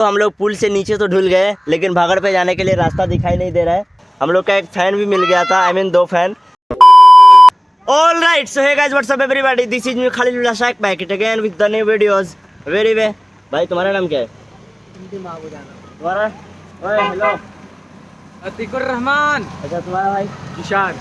तो हम लोग पुल से नीचे तो ढुल गए, लेकिन भागड़ पे जाने के लिए रास्ता दिखाई नहीं दे रहा है। हम लोग का एक फैन भी मिल गया था, दो fan. All right, so hey guys, what's up everybody, this is me Khalid शाक back it again with the new videos. Very way भाई, तुम्हारा नाम क्या है? तुम्हारा? ओए हेलो, अतीकुर रहमान। अच्छा, तुम्हारा भाई? किशान।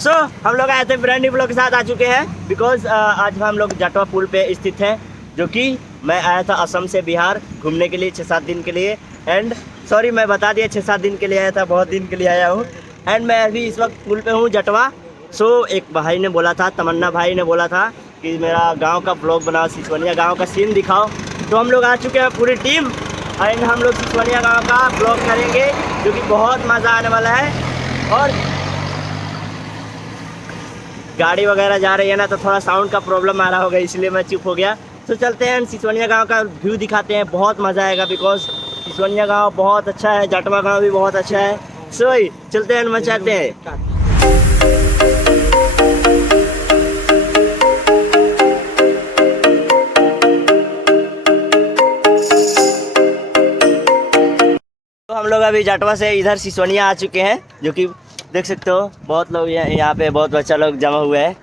सो हम लोग आए थे ब्रांड न्यू ब्लॉग के साथ आ चुके हैं, बिकॉज आज हम लोग जटवा पुल पे स्थित हैं, जो कि मैं आया था असम से बिहार घूमने के लिए 6-7 दिन के लिए। एंड सॉरी, मैं बता दिया 6-7 दिन के लिए आया था, बहुत दिन के लिए आया हूँ। एंड मैं अभी इस वक्त पुल पे हूँ जटवा। सो एक भाई ने बोला था, तमन्ना भाई ने बोला था कि मेरा गांव का ब्लॉग बनाओ, सिसवनिया गांव का सीन दिखाओ। तो हम लोग आ चुके हैं पूरी टीम, एंड हम लोग सिसवनिया गांव का ब्लॉग करेंगे, जो कि बहुत मज़ा आने वाला है। और गाड़ी वगैरह जा रही है ना, तो थोड़ा साउंड का प्रॉब्लम आ रहा होगा, इसलिए मैं चुप हो गया। तो चलते हैं सिसवनिया गांव का व्यू दिखाते हैं, बहुत मज़ा आएगा, बिकॉज सिसवनिया गांव बहुत अच्छा है, जटवा गांव भी बहुत अच्छा है। सो चलते हैं, मचाते हैं। तो हम लोग अभी जटवा से इधर सिसवनिया आ चुके हैं, जो कि देख सकते हो बहुत लोग यहाँ पे, बहुत बच्चा लोग जमा हुआ है,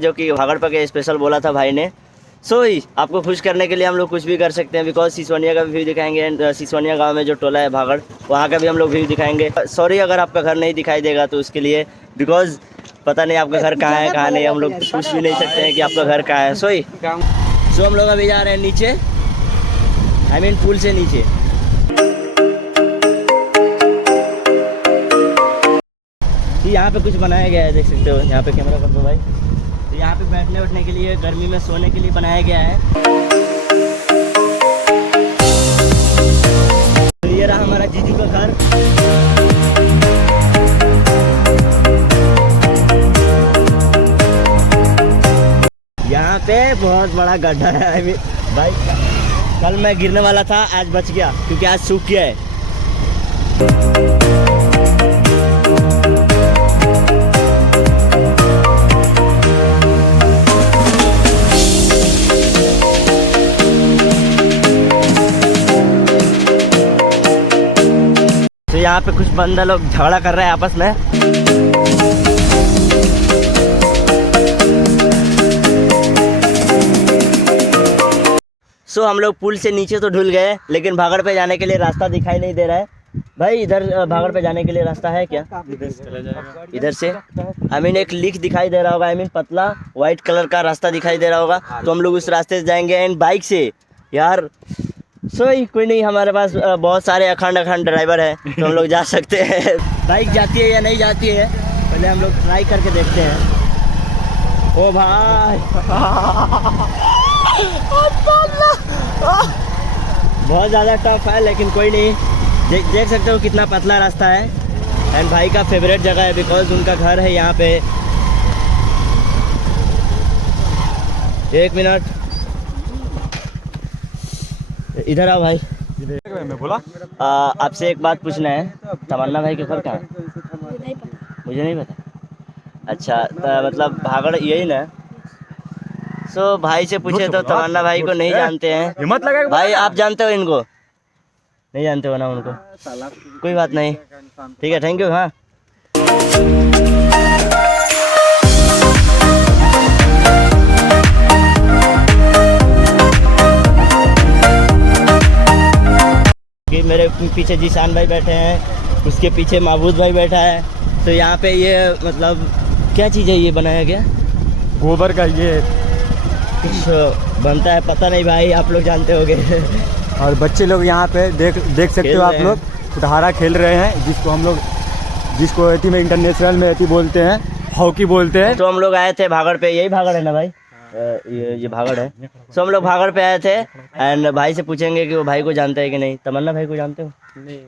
जो कि भागड़ पर के स्पेशल बोला था भाई ने। सो आपको खुश करने के लिए हम लोग कुछ भी कर सकते हैं, बिकॉज सिसवनिया का भी व्यू दिखाएंगे। एंड सिसवनिया गांव में जो टोला है भागड़, वहाँ का भी हम लोग व्यू दिखाएंगे। सॉरी अगर आपका घर नहीं दिखाई देगा तो उसके लिए, बिकॉज पता नहीं आपका घर कहाँ है कहाँ नहीं, हम लोग पूछ भी नहीं सकते हैं कि आपका घर कहाँ है। सो हम लोग अभी जा रहे हैं नीचे, पुल से नीचे। यहाँ पे कुछ बनाया गया है, देख सकते हो, यहाँ पे कैमरा कर दो भाई। तो यहाँ पे बैठने उठने के लिए, गर्मी में सोने के लिए बनाया गया है। तो ये रहा हमारा जीजू का घर। यहाँ पे बहुत बड़ा गड्ढा है भाई, कल मैं गिरने वाला था, आज बच गया क्योंकि आज सूख गया है। तो यहाँ पे कुछ बंदा लोग झगड़ा कर रहे हैं आपस में। सो हम लोग पुल से नीचे तो ढुल गए, लेकिन भागड़ पे जाने के लिए रास्ता दिखाई नहीं दे रहा है। भाई इधर भागड़ पे जाने के लिए रास्ता है क्या? इधर से एक लिख दिखाई दे रहा होगा, पतला व्हाइट कलर का रास्ता दिखाई दे रहा होगा, तो हम लोग उस रास्ते से जाएंगे। एंड बाइक से यार, कोई नहीं, हमारे पास बहुत सारे अखंड ड्राइवर है, तो हम लोग जा सकते हैं। बाइक जाती है या नहीं जाती है, पहले हम लोग ट्राई करके देखते हैं। ओ भाई बहुत ज़्यादा टफ है, लेकिन कोई नहीं, देख सकते हो कितना पतला रास्ता है। एंड भाई का फेवरेट जगह है, बिकॉज उनका घर है यहाँ पे। एक मिनट, इधर आओ भाई। मैं बोला आपसे एक बात पूछना है, तमन्ना भाई के घर कहाँ है? मुझे नहीं पता। अच्छा, मतलब भागड़ यही ना? सो भाई से पूछे तो तमन्ना भाई को नहीं जानते हैं। हिम्मत लगा भाई आप जानते हो इनको? नहीं जानते हो ना उनको? कोई बात नहीं, ठीक है, थैंक यू। हाँ, मेरे पीछे जीशान भाई बैठे हैं, उसके पीछे महबूद भाई बैठा है। तो यहाँ पे ये मतलब क्या चीज़ है, ये बनाया गया गोबर का, ये कुछ बनता है, पता नहीं भाई, आप लोग जानते होंगे। और बच्चे लोग यहाँ पे देख सकते हो आप लोग, कुटहारा खेल रहे हैं, जिसको एती में इंटरनेशनल में एती बोलते हैं, हॉकी बोलते हैं। तो हम लोग आए थे भागड़ पे, यही भागड़ है ना भाई? ये भागड़ है। सो हम लोग भागड़ पे आए थे, एंड भाई से पूछेंगे कि वो भाई को जानते हैं कि नहीं। तमन्ना भाई को जानते हो? नहीं,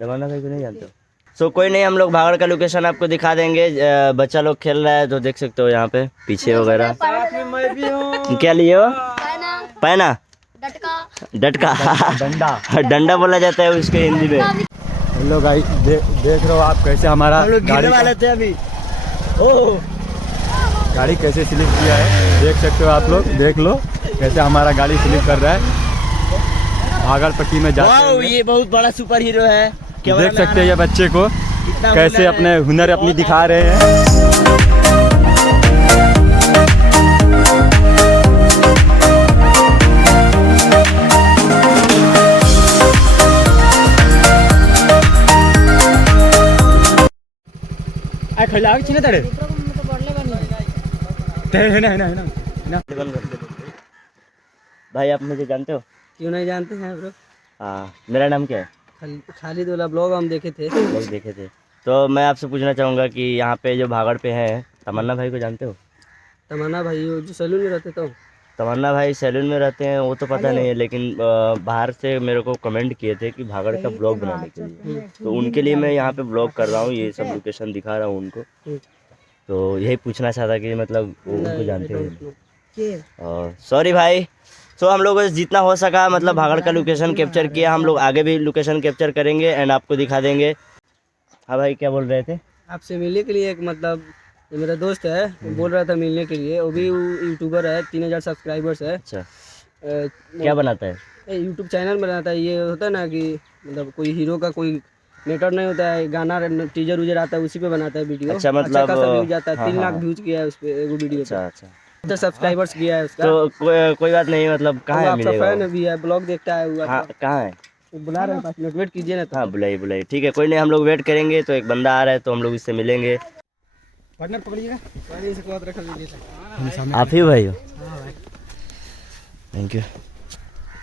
तमन्ना भाई को नहीं जानते हो? सो कोई नहीं, हम लोग भागड़ का लोकेशन आपको दिखा देंगे। बच्चा लोग खेल रहा है, तो देख सकते हो यहाँ पे पीछे वगैरह। क्या लिए हो? पैना, डटका डंडा बोला जाता है उसके हिंदी में। हेलो गाइस, देख रहे हो आप कैसे हमारा गाड़ी वाले थे अभी। गाड़ी कैसे स्लिप किया है, देख सकते हो आप लोग, देख लो कैसे हमारा गाड़ी स्लिप कर रहा है। भागलपट्टी में जाते वाओ, हैं। ये बहुत बड़ा सुपर हीरो है। देख सकते हैं ये बच्चे को कितना कैसे हुनर अपने है। हुनर अपनी दिखा रहे हैं। खिलाड़ी छिने तारे भाई आप मुझे जानते हो? क्यों नहीं जानते हैं ब्रो? हाँ, मेरा नाम क्या है? खालिद वाला ब्लॉग हम देखे थे। लोग देखे थे। तो मैं आपसे पूछना चाहूँगा कि यहाँ पे जो भागड़ पे हैं, तमन्ना भाई को जानते हो? तमन्ना भाई वो जो सैलून में रहते तो तमन्ना भाई सैलून में रहते हैं वो तो पता नहीं है, लेकिन बाहर से मेरे को कमेंट किए थे कि भागड़ का ब्लॉग बनाने के लिए, तो उनके लिए मैं यहाँ पे ब्लॉग कर रहा हूँ, ये सब लोकेशन दिखा रहा हूँ उनको। तो यही पूछना चाहता कि मतलब वो उनको जानते हो? सॉरी भाई। तो हम लोग जितना हो सका मतलब भागड़ का लोकेशन कैप्चर किया, हम लोग आगे भी लोकेशन कैप्चर करेंगे एंड आपको दिखा देंगे। हाँ भाई, क्या बोल रहे थे? आपसे मिलने के लिए एक मतलब ये मेरा दोस्त है, वो बोल रहा था मिलने के लिए। वो भी यूट्यूबर है, 3000 सब्सक्राइबर्स है। अच्छा, क्या बनाता है? यूट्यूब चैनल बनाता है। ये होता है ना कि मतलब कोई हीरो का कोई मेटर नहीं होता है, गाना टीजर उजर आता है उसी पे बनाता है वीडियो। अच्छा, मतलब खासा व्यूज आता है। हाँ, 3 लाख हाँ। व्यूज किया है उस पे एगो वीडियो पे। अच्छा अच्छा, तो सब्सक्राइबर्स किया है उसका। तो कोई बात नहीं, मतलब कहाँ है आपका मिलेगा फैन वो? भी है, ब्लॉग देखता है वो। हाँ, कहाँ है? वो बुला रहे हैं, पास मिनट वेट कीजिए ना। हाँ, बुलाइए बुलाइए, ठीक है, कोई नहीं, हम लोग वेट करेंगे। तो एक बंदा आ रहा है तो हम लोग इससे मिलेंगे। पार्टनर पकड़िएगा। आप ही भाई हो? थैंक यू,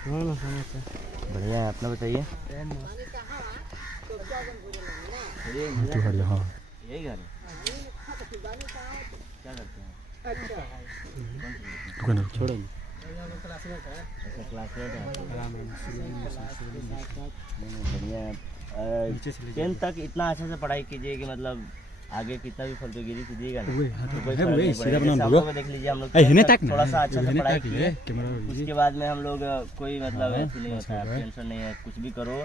बढ़िया है। अपना बताइए। हाँ यही घर है? क्या करते हैं? दुकान छोड़ो। अच्छा, क्लासमेट है बढ़िया है। 10th तक इतना अच्छा से पढ़ाई कीजिए कि मतलब आगे कितना भी फलतूगिरी कीजिएगा ना तो कोई फर्क नहीं पड़ेगा। जैसे हम लोग देख लीजिए, हम लोग थोड़ा सा अच्छा से पढ़ाई किए, उसके बाद में हम लोग कोई मतलब ऐसी नहीं होता है, टेंशन नहीं है, कुछ भी करो।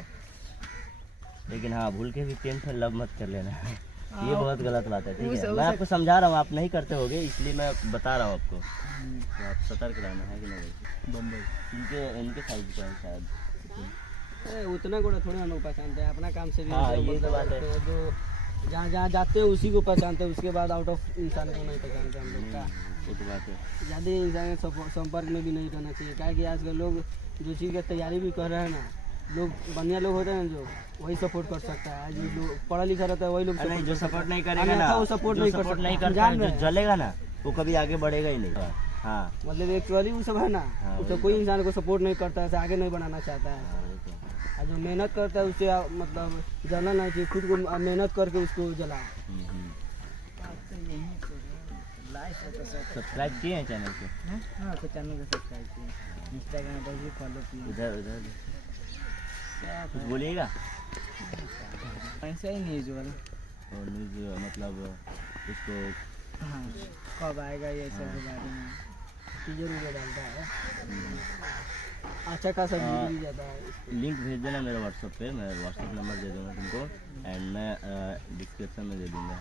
लेकिन हाँ, भूल के भी 10th लव मत कर लेना, ये बहुत गलत बात है। ठीक है, मैं आपको समझा रहा हूँ, आप नहीं करते होगे इसलिए मैं बता रहा हूँ आपको। तो आप सतर्क रहना है कि नहीं? बम्बई इनके साइड का है शायद। उतना गोड़ा थोड़ी हम लोग पहचानते हैं, अपना काम से भी हाँ, मतलब ये तो बात है। जो जहाँ जहाँ जाते हैं उसी को पहचानते हैं, उसके बाद आउट ऑफ इंसान को नहीं पहचानते हम लोग का। वो तो बात है। ज़्यादा इंसान के संपर्क में भी नहीं रहना चाहिए, क्या कि आजकल लोग जो चीज़ की तैयारी भी कर रहे हैं ना, लोग बढ़िया लोग होते हैं जो वही सपोर्ट कर सकता है। जो लोग पढ़ा लिखा रहता है वही लोग नहीं, जो सपोर्ट नहीं करेगा अन्यथा ना, वो सपोर्ट जो नहीं कर सपोर्ट सकता। नहीं करता जान है, रहे जो हैं। जलेगा ना वो कभी आगे बढ़ेगा ही नहीं। हाँ, मतलब एक्चुअली वो सब है ना, हाँ, उससे वही कोई इंसान को सपोर्ट नहीं करता है, आगे नहीं बढ़ाना चाहता है। और जो मेहनत करता है उससे मतलब जलना नहीं चाहिए, खुद को मेहनत करके उसको जला। सब्सक्राइब किए हैं चैनल को? हाँ, तो चैनल को सब्सक्राइब किए, इंस्टाग्राम पर भी फॉलो किए। उधर उधर कुछ बोलिएगा। ऐसा ही न्यूज़ वाला। और न्यूज़ मतलब उसको हाँ, कब आएगा ये सब के बारे में टीजर भी डालता है, अच्छा खासा व्यू भी जाता है। लिंक भेज देना मेरे व्हाट्सएप पे, मैं व्हाट्सएप नंबर दे दूँगा तुमको एंड मैं डिस्क्रिप्शन में दे दूँगा।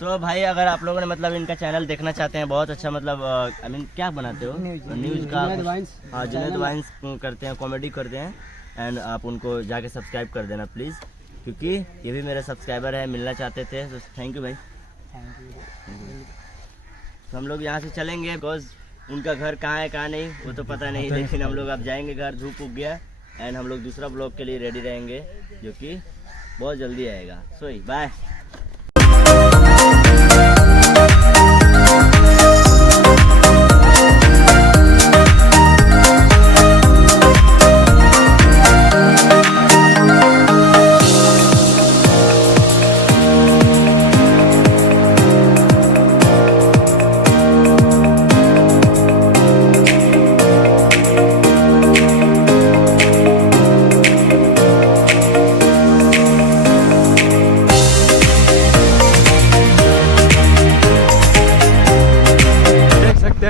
सो भाई, अगर आप लोगों ने मतलब इनका चैनल देखना चाहते हैं, बहुत अच्छा मतलब आई मीन क्या बनाते हो? न्यूज़ का। हाँ, जुनैद वाइन्स करते हैं, कॉमेडी करते हैं एंड आप उनको जाके सब्सक्राइब कर देना प्लीज़, क्योंकि ये भी मेरे सब्सक्राइबर है, मिलना चाहते थे। तो थैंक यू भाई। तो हम लोग यहाँ से चलेंगे, बिकॉज उनका घर कहाँ है कहाँ नहीं वो तो पता नहीं, लेकिन हम लोग अब जाएंगे घर। धूप उग गया एंड हम लोग दूसरा ब्लॉग के लिए रेडी रहेंगे जो कि बहुत जल्दी आएगा। सो बाय।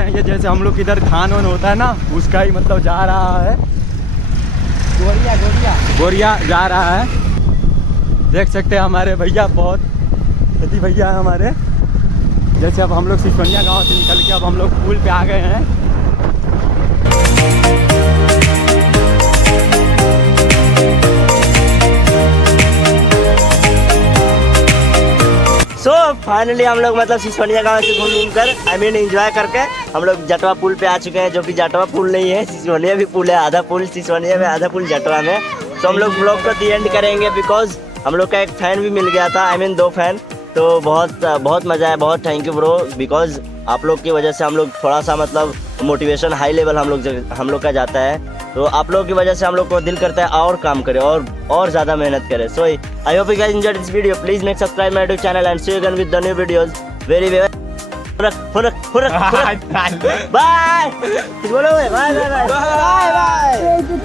ये जैसे हम लोग इधर खान वान होता है ना, उसका ही मतलब जा रहा है, गोरिया जा रहा है। देख सकते हैं हमारे भैया, बहुत सती भैया है हमारे। जैसे अब हम लोग सिसवनिया गांव से निकल के अब हम लोग पुल पे आ गए हैं। फाइनली हम लोग मतलब सिसोनिया गांव से घूम कर एंजॉय करके हम लोग जटवा पुल पे आ चुके हैं, जो कि जटवा पुल नहीं है, सिसोनिया भी पुल है, आधा पुल सिसोनिया में, आधा पुल जटवा में। तो हम लोग ब्लॉग को दी एंड करेंगे बिकॉज हम लोग का एक फ़ैन भी मिल गया था, 2 फैन। तो बहुत मज़ा आया, बहुत थैंक यू ब्रो, बिकॉज आप लोग की वजह से हम लोग थोड़ा सा मतलब मोटिवेशन हाई लेवल हम लोग का जाता है। तो आप लोगों की वजह से हम लोग को दिल करता है और काम करें और ज़्यादा मेहनत करें। So I hope you guys enjoyed this video. Please make subscribe my YouTube channel and see you again with the new videos very very. Bye बोलो बाय बाय बाय।